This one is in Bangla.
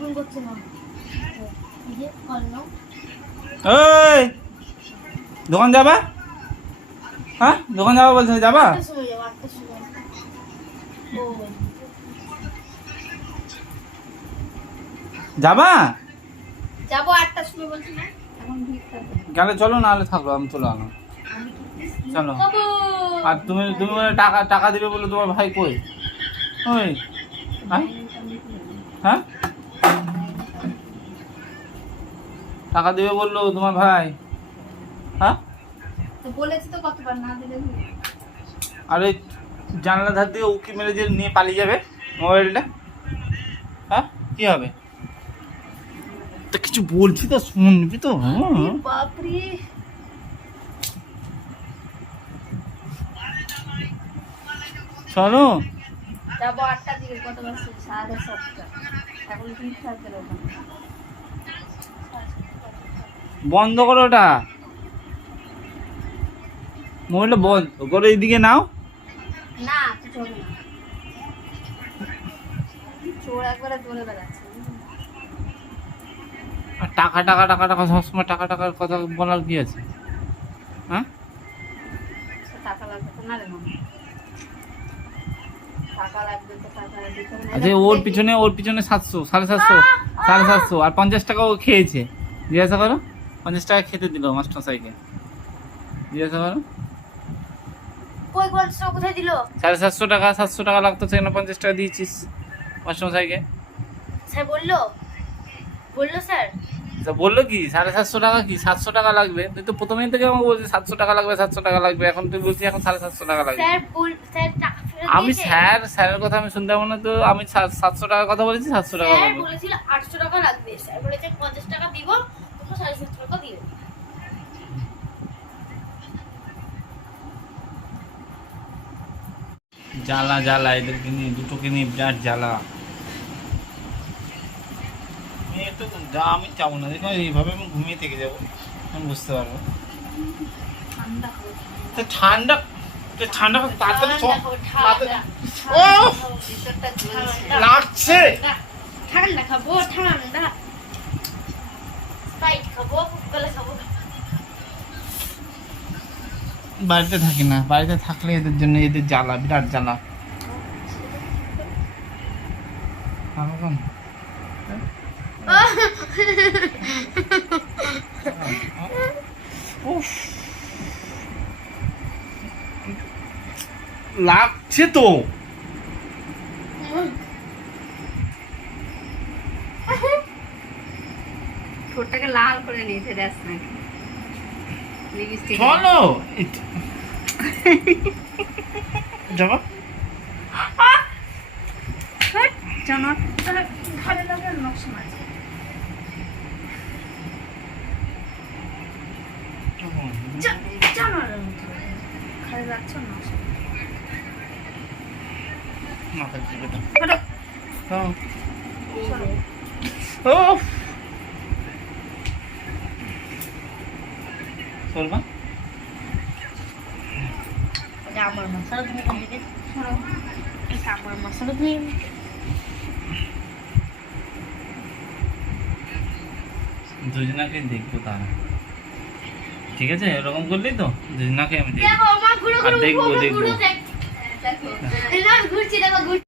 এই দোকান যাবা? হ্যাঁ দোকান যাবা বলছো, যাবা? যাবা? যাবো 8টার সময় বলছি না, এখন ভিড় থাকবে। গেলে চলো, না হলে থাকো, আমি চলে আনো। চলো। আর তুমি তুমি বলে টাকা টাকা দিবে বলে, তোমার ভাই কই? ওই হ্যাঁ হ্যাঁ টাকা দিবে বললো তোমার ভাই। হ্যাঁ তো বলেছি তো কতবার, না দিলে আর ওই জানলা ধার দিয়ে উকি মেরে দিয়ে নিয়ে পালিয়ে যাবে মোবাইলটা। হ্যাঁ কি হবে? তো কিছু বলছি তো শুনবি তো। বাপরে, চলো। যাবো 8টার দিকে, কত বাজছে? 7:30। এখন ভিড় থাকবে ওখানে। বন্ধ করো ওটা, মোবাইলটা বন্ধ করো, এইদিকে নাও। না কিছু হবে না, চোর একবারে দৌড়ে বেড়াচ্ছে। আর টাকা টাকা টাকা টাকা সবসময় টাকা টাকার কথা বলার কি আছে? হ্যাঁ টাকা লাগবে তো, না রে মামা, টাকা লাগবে তো, টাকা দিতে হবে না। আচ্ছা ওর পিছনে 700 750 750 আর 50 টাকা ও খেয়েছে। জিজ্ঞাসা করো, 50 টাকা খেতে দিল মাস্টারমশাইকে। জিজ্ঞাসা করো। কই বলছো, কোথায় দিল? 750 টাকা 700 টাকা লাগতো, সেখানে 50 টাকা দিয়েছিস মাস্টারমশাইকে। স্যার বললো স্যার। তা বললো কি 750 টাকা, কি 700 টাকা লাগবে? তুই তো প্রথমেই থেকে আমাকে বলছিস 700 টাকা লাগবে 700 টাকা লাগবে, এখন তুই বলছিস এখন 750 টাকা লাগবে। স্যার টাকা ফেরত আমি দিয়েছে। স্যারের কথা আমি শুনতে পাবো না তো? আমি 700 টাকার কথা বলেছি, 700 টাকা স্যার বলবো। বলেছিল 800 টাকা লাগবে, স্যার বলেছে 50 টাকা দিব, তোমরা 750 টাকা দিও। জ্বালা জ্বালা, এদেরকে নিয়ে দুটোকে নিয়ে বিরাট জ্বালা। আমি যাবো না, দেখো এইভাবে আমি ঘুমিয়ে থেকে যাবো, আমি বুঝতে পারবো। ঠান্ডা খাবো, তো ঠান্ডা, তো ঠান্ডা তাড়াতাড়ি ও ভিতরটা জ্বলছে। লাগছে। ঠান্ডা খাবো, ঠান্ডা স্প্রাইট খাবো, কোকা-কোলা খাবো। বাড়িতে থাকি না, বাড়িতে থাকলে এদের জন্য এদের জ্বালা, বিরাট জ্বালা। উফ, লাগছে তো। ঠোঁটটাকে লাল করে নিয়েছে, দেখ না লিপস্টিক। চলো যাবো। জানো ঘরে লাগে নকশা মাঝে জানো ঘরে যাচ্ছ নকশা। মাথা চিপে হলো দাও। চলো। উফ, চলবা। এটা আমার মশলা, তুমি কমপ্লিট শোনো, এটা আমার মশলা, তুমি দুজনাকে দেখবো তারা, ঠিক আছে? এরকম করলেই তো দুজনাকে আমি দেখবো। দেখো আমার ঘুরে আর ঘুরে দেখবো ঘুরে দেখবো ঘুরে